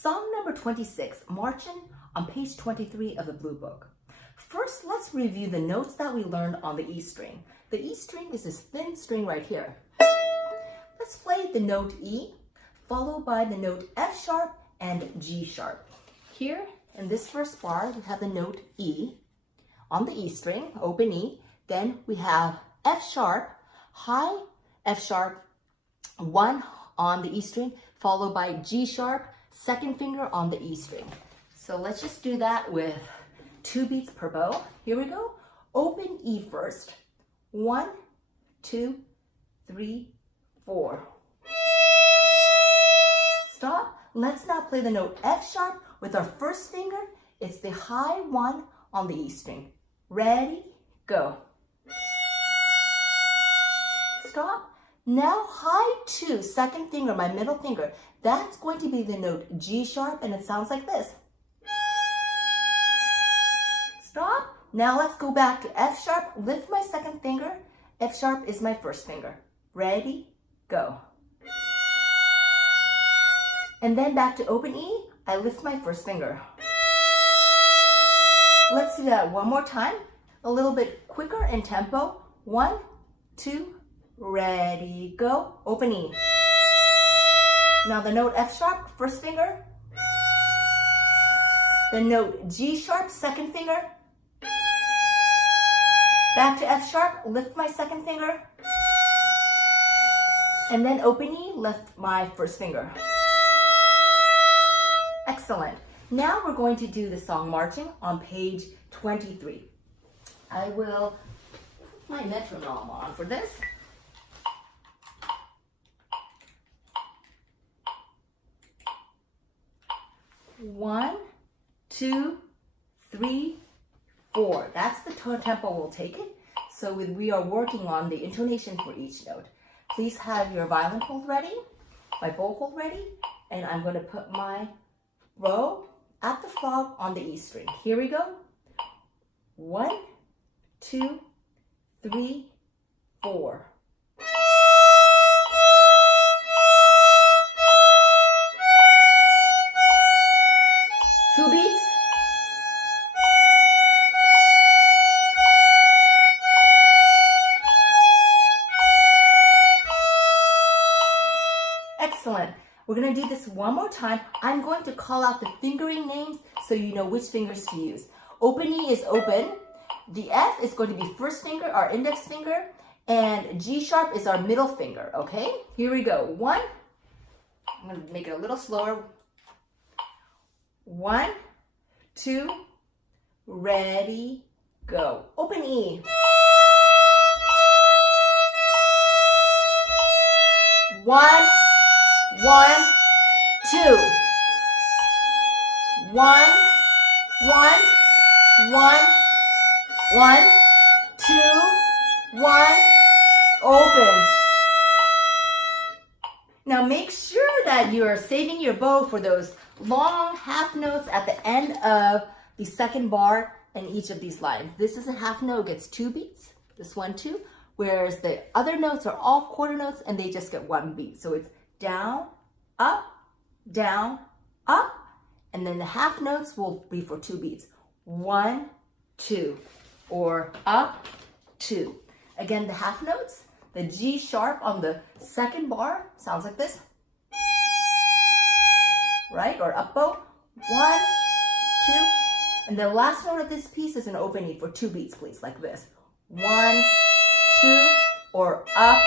Song number 26, Marchin, on page 23 of the Blue Book. First, let's review the notes that we learned on the E string. The E string is this thin string right here. Let's play the note E, followed by the note F sharp and G sharp. Here, in this first bar, we have the note E on the E string, open E. Then we have F sharp, high F sharp, 1 on the E string, followed by G sharp, second finger on the E string. So let's just do that with 2 beats per bow. Here we go. Open E first. 1, 2, 3, 4. Stop. Let's now play the note F sharp with our first finger. It's the high 1 on the E string. Ready, go. Stop. Now high 2, second finger, my middle finger. That's going to be the note G sharp, and it sounds like this. Stop. Now let's go back to F sharp. Lift my second finger. F sharp is my first finger. Ready, go. And then back to open E. I lift my first finger. Let's do that one more time. A little bit quicker in tempo. 1, 2, ready, go. Open E. Now the note F sharp, first finger. The note G sharp, second finger. Back to F sharp, lift my second finger. And then open E, lift my first finger. Excellent. Now we're going to do the song Marching on page 23. I will put my metronome on for this. 1, 2, 3, 4. That's the tempo we'll take it. So we are working on the intonation for each note. Please have your violin hold ready, my bow hold ready, and I'm going to put my bow at the frog on the E string. Here we go. 1, 2, 3, 4. 2 beats. Excellent. We're going to do this one more time. I'm going to call out the fingering names so you know which fingers to use. Open E is open. The F is going to be first finger, our index finger, and G sharp is our middle finger, okay? Here we go. 1. I'm going to make it a little slower. 1, 2, ready, go. Open E. 1, 1, 2. 1, 1, 1, 1, 2, 1, open. Now make sure that you are saving your bow for those long half notes at the end of the second bar in each of these lines. This is a half note, gets 2 beats, this one 2, whereas the other notes are all quarter notes and they just get 1 beat. So it's down, up, and then the half notes will be for 2 beats. 1, 2, or up, 2. Again, the half notes, the G sharp on the second bar sounds like this. Right, or up bow, 1, 2, and the last note of this piece is an open E for 2 beats, please, like this. 1, 2, or up,